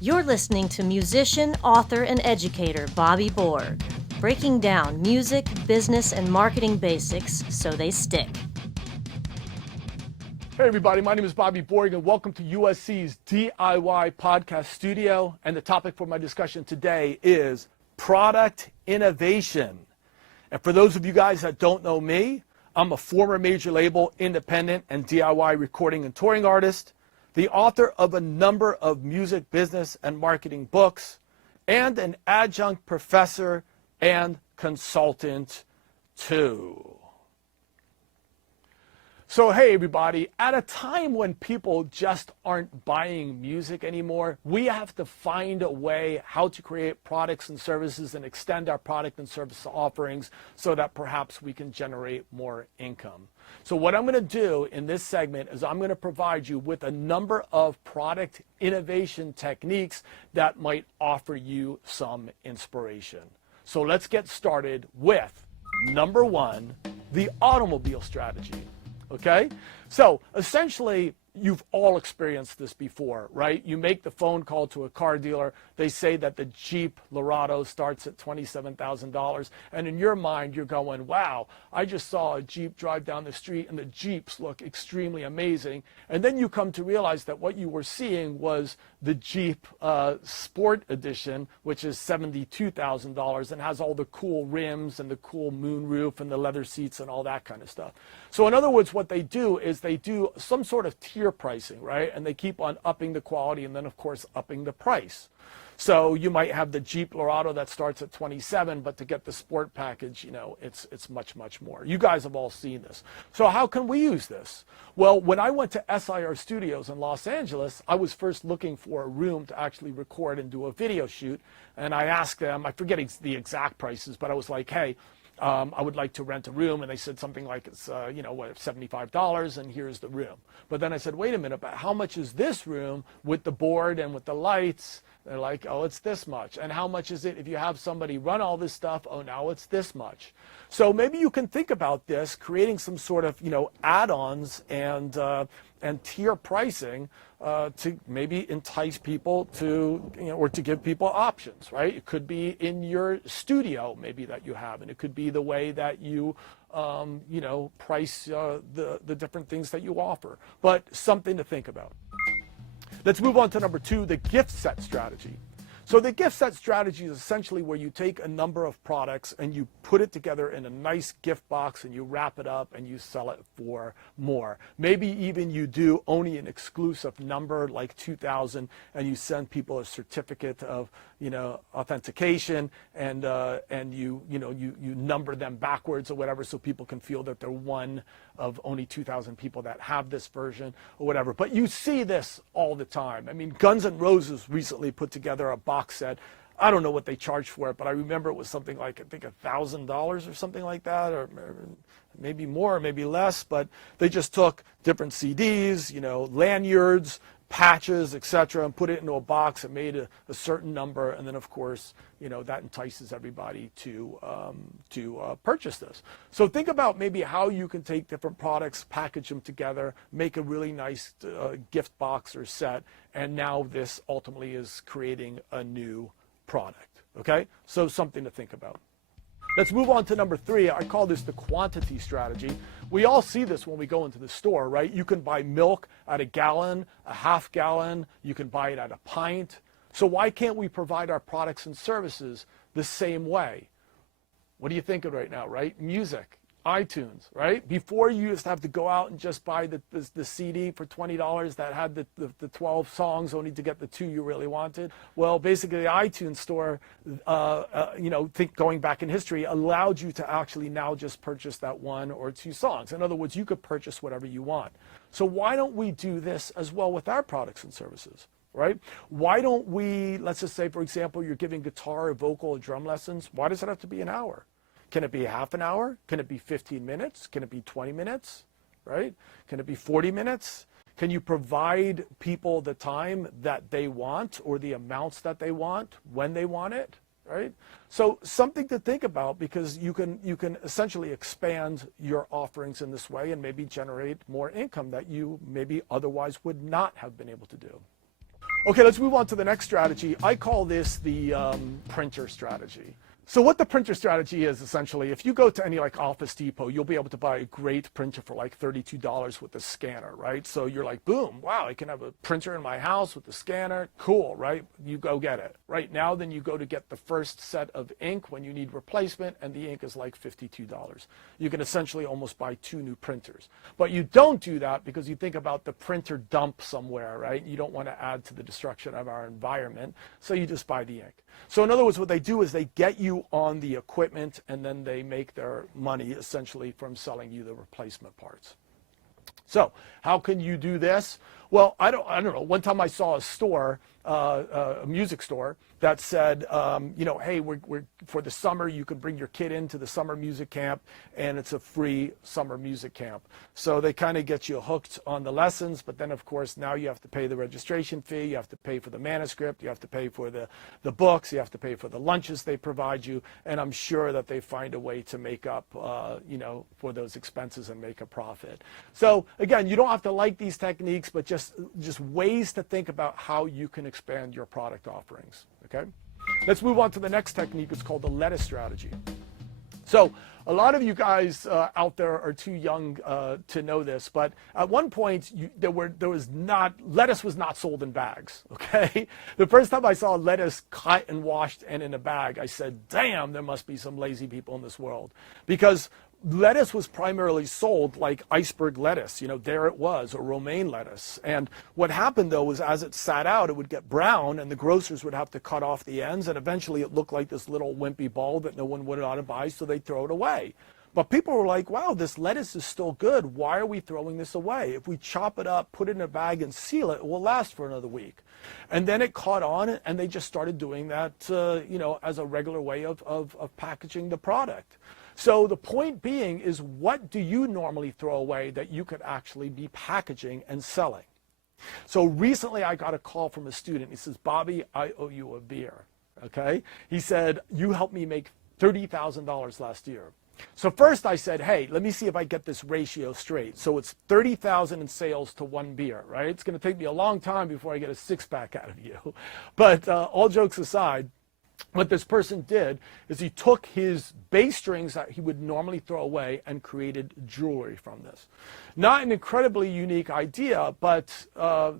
You're listening to musician, author, and educator Bobby Borg, breaking down music, business, and marketing basics so they stick. Hey everybody, my name is Bobby Borg and welcome to USC's DIY podcast studio. And the topic for my discussion today is product innovation. And for those of you guys that don't know me, I'm a former major label, independent, and DIY recording and touring artist, the author of a number of music business and marketing books, and an adjunct professor and consultant too. So hey everybody, at a time when people just aren't buying music anymore, we have to find a way how to create products and services and extend our product and service offerings so that perhaps we can generate more income. So what I'm going to do in this segment is I'm going to provide you with a number of product innovation techniques that might offer you some inspiration. So let's get started with number one, the automobile strategy. Okay, so essentially you've all experienced this before, right? You make the phone call to a car dealer. They say that the Jeep Laredo starts at $27,000. And in your mind, you're going, wow, I just saw a Jeep drive down the street and the Jeeps look extremely amazing. And then you come to realize that what you were seeing was the Jeep Sport Edition, which is $72,000 and has all the cool rims and the cool moonroof and the leather seats and all that kind of stuff. So in other words, what they do is they do some sort of tier pricing, right? And they keep on upping the quality and then, of course, upping the price. So you might have the Jeep Laredo that starts at 27, but to get the sport package, you know, it's much, much more. You guys have all seen this. So how can we use this? Well, when I went to SIR Studios in Los Angeles, I was first looking for a room to actually record and do a video shoot. And I asked them, I forget the exact prices, but I was like, hey, I would like to rent a room, and they said something like it's, $75, and here's the room. But then I said, wait a minute, but how much is this room with the board and with the lights? They're like, oh, it's this much. And how much is it if you have somebody run all this stuff? Oh, now it's this much. So maybe you can think about this, creating some sort of, add-ons and tier pricing to maybe entice people to, or to give people options, right? It could be in your studio maybe that you have, and it could be the way that you, price the different things that you offer, but something to think about. Let's move on to number two, the gift set strategy. So the gift set strategy is essentially where you take a number of products and you put it together in a nice gift box and you wrap it up and you sell it for more. Maybe even you do only an exclusive number like 2,000 and you send people a certificate of, authentication and you number them backwards or whatever so people can feel that they're one of only 2,000 people that have this version or whatever. But you see this all the time. I mean, Guns N' Roses recently put together a box set. I don't know what they charged for it, but I remember it was something like, I think, $1,000 or something like that, or maybe more, maybe less. But they just took different CDs, lanyards, patches, etc., and put it into a box and made a certain number, and then of course that entices everybody to purchase this. So think about maybe how you can take different products, package them together, make a really nice gift box or set, and now this ultimately is creating a new product. Okay, so something to think about. Let's move on to number three. I call this the quantity strategy. We all see this when we go into the store, right? You can buy milk at a gallon, a half gallon. You can buy it at a pint. So why can't we provide our products and services the same way? What are you thinking right now, right? Music, iTunes, right? Before you used to have to go out and just buy the CD for $20 that had the 12 songs only to get the 2 you really wanted. Well, basically the iTunes store, going back in history, allowed you to actually now just purchase that 1 or 2 songs. In other words, you could purchase whatever you want. So why don't we do this as well with our products and services? Right? Why don't we, let's just say, for example, you're giving guitar or vocal or drum lessons. Why does it have to be an hour? Can it be half an hour? Can it be 15 minutes? Can it be 20 minutes? Right? Can it be 40 minutes? Can you provide people the time that they want or the amounts that they want when they want it? Right? So something to think about, because you can essentially expand your offerings in this way and maybe generate more income that you maybe otherwise would not have been able to do. Okay, let's move on to the next strategy. I call this the printer strategy. So what the printer strategy is, essentially, if you go to any like Office Depot, you'll be able to buy a great printer for like $32 with a scanner, right? So you're like, boom, wow, I can have a printer in my house with a scanner. Cool, right? You go get it. Right now, then you go to get the first set of ink when you need replacement, and the ink is like $52. You can essentially almost buy 2 new printers. But you don't do that because you think about the printer dump somewhere, right? You don't want to add to the destruction of our environment, so you just buy the ink. So in other words, what they do is they get you on the equipment, and then they make their money essentially from selling you the replacement parts. So how can you do this? Well, I don't know. One time I saw a store, a music store, that said, you know, hey, we're for the summer, you can bring your kid into the summer music camp, and it's a free summer music camp. So they kind of get you hooked on the lessons, but then of course now you have to pay the registration fee, you have to pay for the manuscript, you have to pay for the books, you have to pay for the lunches they provide you, and I'm sure that they find a way to make up, you know, for those expenses and make a profit. So again, you don't have to like these techniques, but just ways to think about how you can expand your product offerings. Okay, let's move on to the next technique. It's called the lettuce strategy. So a lot of you guys out there are too young to know this, but at one point lettuce was not sold in bags. Okay, the first time I saw lettuce cut and washed and in a bag, I said, damn, there must be some lazy people in this world, because lettuce was primarily sold like iceberg lettuce, you know, there it was, or romaine lettuce. And what happened though was, as it sat out, it would get brown, and the grocers would have to cut off the ends, and eventually it looked like this little wimpy ball that no one would want to buy, so they'd throw it away. But people were like, wow, this lettuce is still good. Why are we throwing this away? If we chop it up, put it in a bag, and seal it, it will last for another week. And then it caught on, and they just started doing that, you know, as a regular way of packaging the product. So the point being is, what do you normally throw away that you could actually be packaging and selling? So recently I got a call from a student. He says, Bobby, I owe you a beer. Okay? He said, you helped me make $30,000 last year. So first I said, hey, let me see if I get this ratio straight. So it's 30,000 in sales to 1 beer, right? It's going to take me a long time before I get a 6-pack out of you. But all jokes aside, what this person did is he took his bass strings that he would normally throw away and created jewelry from this. Not an incredibly unique idea, but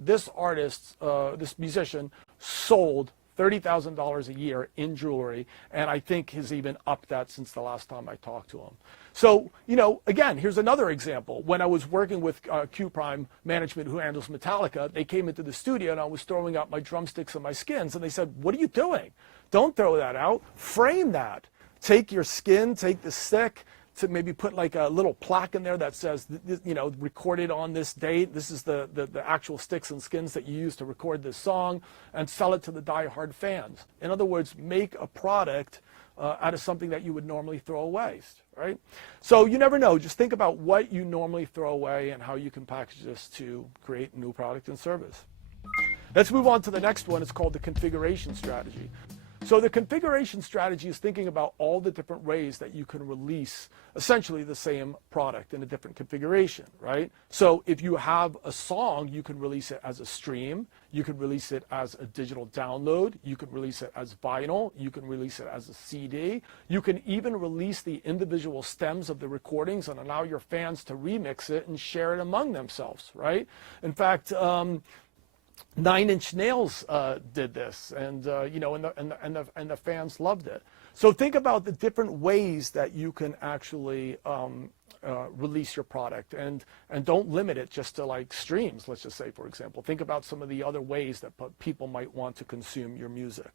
this artist, this musician, sold $30,000 a year in jewelry, and I think has even upped that since the last time I talked to him. So, you know, again, here's another example. When I was working with Q Prime Management, who handles Metallica, they came into the studio and I was throwing out my drumsticks and my skins, and they said, what are you doing? Don't throw that out. Frame that. Take your skin, take the stick, to maybe put like a little plaque in there that says, you know, recorded on this date. This is the actual sticks and skins that you use to record this song, and sell it to the diehard fans. In other words, make a product out of something that you would normally throw away, right? So you never know. Just think about what you normally throw away and how you can package this to create a new product and service. Let's move on to the next one. It's called the configuration strategy. So the configuration strategy is thinking about all the different ways that you can release essentially the same product in a different configuration, right? So if you have a song, you can release it as a stream, you can release it as a digital download, you can release it as vinyl, you can release it as a CD, you can even release the individual stems of the recordings and allow your fans to remix it and share it among themselves, right? In fact, 9 Inch Nails did this, and you know, and the fans loved it. So think about the different ways that you can actually release your product, and don't limit it just to like streams. Let's just say, for example, think about some of the other ways that people might want to consume your music.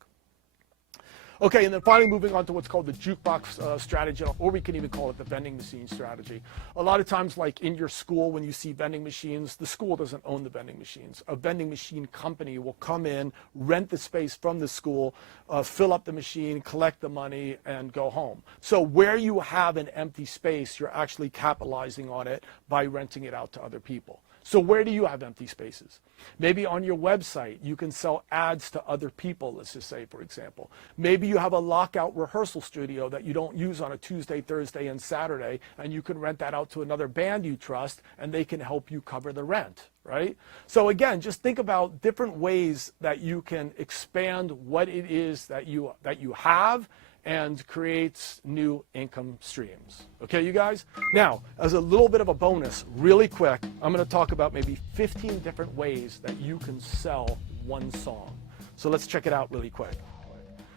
Okay, and then finally moving on to what's called the jukebox strategy, or we can even call it the vending machine strategy. A lot of times, like in your school, when you see vending machines, the school doesn't own the vending machines. A vending machine company will come in, rent the space from the school, fill up the machine, collect the money, and go home. So where you have an empty space, you're actually capitalizing on it by renting it out to other people. So where do you have empty spaces? Maybe on your website, you can sell ads to other people, let's just say, for example. Maybe you have a lockout rehearsal studio that you don't use on a Tuesday, Thursday, and Saturday, and you can rent that out to another band you trust, and they can help you cover the rent, right? So again, just think about different ways that you can expand what it is that you have and creates new income streams. Okay, you guys? Now, as a little bit of a bonus, really quick, I'm going to talk about maybe 15 different ways that you can sell one song. So let's check it out really quick.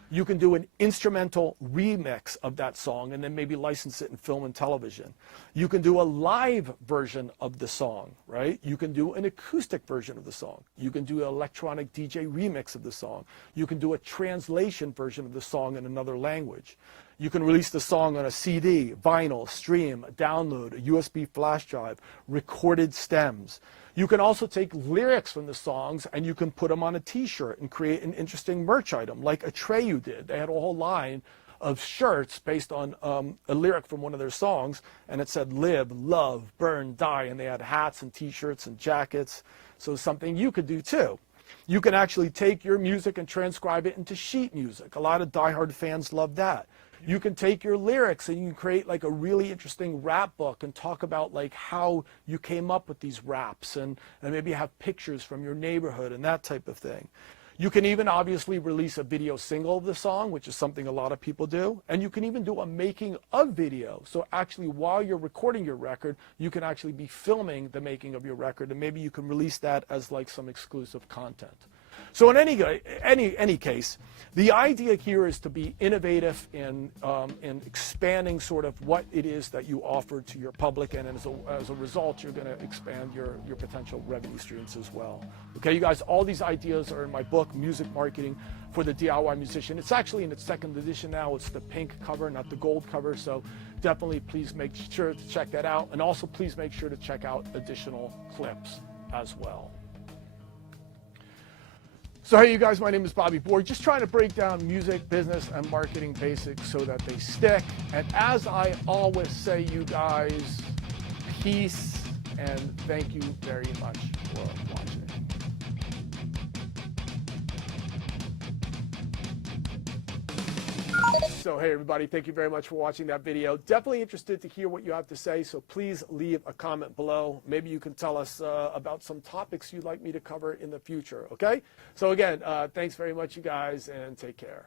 You can do an instrumental remix of that song and then maybe license it in film and television. You can do a live version of the song, right? You can do an acoustic version of the song. You can do an electronic DJ remix of the song. You can do a translation version of the song in another language. You can release the song on a CD, vinyl, stream, download, a USB flash drive, recorded stems. You can also take lyrics from the songs and you can put them on a t-shirt and create an interesting merch item like Atreyu did. They had a whole line of shirts based on a lyric from one of their songs, and it said live, love, burn, die, and they had hats and t-shirts and jackets. So something you could do too. You can actually take your music and transcribe it into sheet music. A lot of diehard fans love that. You can take your lyrics and you can create like a really interesting rap book and talk about like how you came up with these raps and maybe have pictures from your neighborhood and that type of thing. You can even obviously release a video single of the song, which is something a lot of people do. And you can even do a making of video. So actually while you're recording your record, you can actually be filming the making of your record, and maybe you can release that as like some exclusive content. So in any case, the idea here is to be innovative in expanding sort of what it is that you offer to your public, and as a result, you're going to expand your potential revenue streams as well. Okay, you guys, all these ideas are in my book, Music Marketing for the DIY Musician. It's actually in its second edition now. It's the pink cover, not the gold cover. So definitely please make sure to check that out. And also please make sure to check out additional clips as well. So hey you guys, my name is Bobby Borg, just trying to break down music, business, and marketing basics so that they stick. And as I always say, you guys, peace, and thank you very much for watching. So hey everybody, thank you very much for watching that video. Definitely interested to hear what you have to say, so please leave a comment below. Maybe you can tell us about some topics you'd like me to cover in the future, okay? So again, thanks very much you guys, and take care.